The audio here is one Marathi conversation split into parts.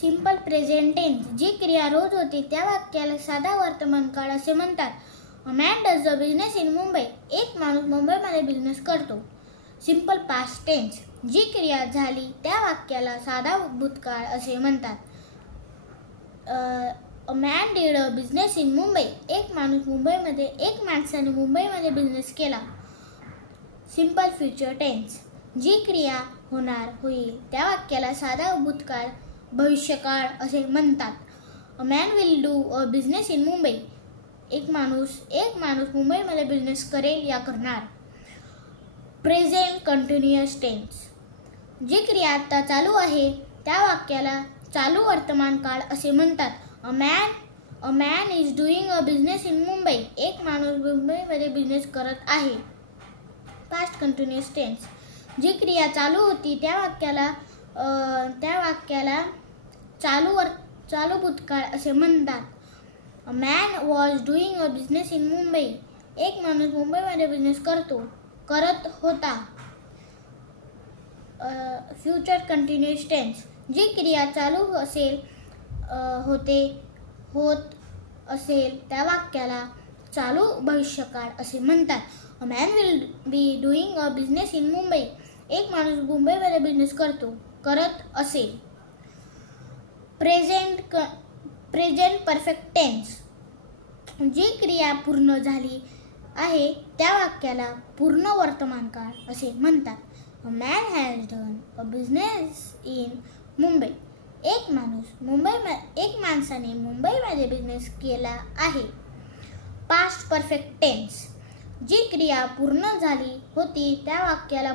सिंपल प्रेझेंट टेन्स जी क्रिया रोज होते त्या वाक्याला साधा वर्तमान काळ असे म्हणतात. A man does a business in Mumbai. एक माणूस मुंबईमध्ये बिझनेस करतो. सिंपल पास्ट टेन्स जी क्रिया झाली त्या वाक्याला साधा भूतकाळ असे म्हणतात. A man did a business in Mumbai. एक माणसाने मुंबईमध्ये बिझनेस केला. सिंपल फ्युचर टेन्स जी क्रिया होईल त्या वाक्याला साधा भूतकाळ भविष्यकाळ असे म्हणतात. A man will do a business in Mumbai. एक माणूस मुंबईमध्ये बिझनेस करेल या करणार. प्रेझेंट कंटिन्युअस टेन्स जी क्रिया आता चालू आहे त्या वाक्याला चालू वर्तमान काळ असे म्हणतात. A man is doing a business in Mumbai. एक माणूस मुंबईमध्ये बिझनेस करत आहे. पास्ट कंटिन्युअस टेन्स जी क्रिया चालू होती त्या वाक्याला चालू भूतकाळ असे म्हणतात. A man was doing a business in Mumbai. एक माणूस मुंबईमध्ये बिझनेस करत होता. फ्युचर कंटिन्युअस टेन्स जी क्रिया चालू होत असेल त्या वाक्याला चालू भविष्यकाळ असे म्हणतात. A man will be doing a business in Mumbai. एक माणूस मुंबईमध्ये बिझनेस करत असेल. प्रेझेंट परफेक्ट टेन्स जी क्रिया पूर्ण झाली आहे त्या वाक्याला पूर्ण वर्तमान काळ असे म्हणतात. A man has done a business in Mumbai. एक माणसाने मुंबईमध्ये बिझनेस केला आहे. पास्ट परफेक्ट टेन्स जी क्रिया पूर्ण झाली होती त्या वाक्याला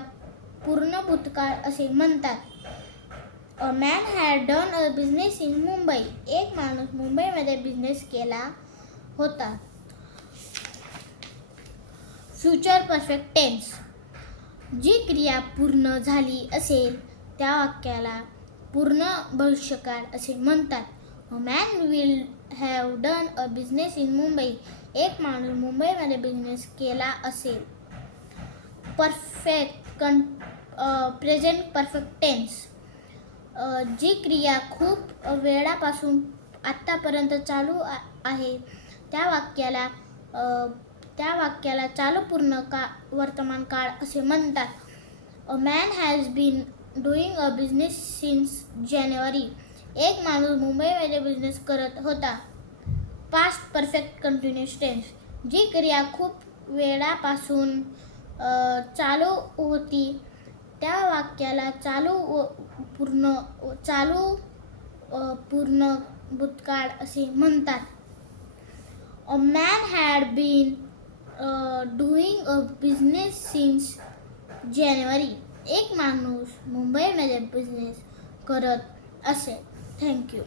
पूर्ण भूतकाळ असे म्हणतात. A man had done a business in Mumbai. एक माणूस मुंबईमध्ये बिझनेस केला होता. फ्युचर परफेक्ट टेन्स जी क्रिया पूर्ण झाली असेल त्या वाक्याला पूर्ण भविष्यकाळ असे म्हणतात. A man will have done a business in Mumbai. एक माणूस मुंबईमध्ये बिझनेस केला असेल. प्रेझेंट परफेक्ट टेन्स जी क्रिया खूप वेळापासून आतापर्यंत चालू आहे त्या वाक्याला चालू पूर्ण वर्तमान काळ असे म्हणतात. A man has been doing a business since January. एक माणूस मुंबईमध्ये बिझनेस करत होता. पास्ट परफेक्ट कंटिन्युअस टेन्स जी क्रिया खूप वेळापासून चालू होती त्या वाक्याला चालू पूर्ण भूतकाळ असे म्हणतात. A man had been doing a business since January. एक माणूस मुंबईमध्ये बिझनेस करत असेल. थँक्यू.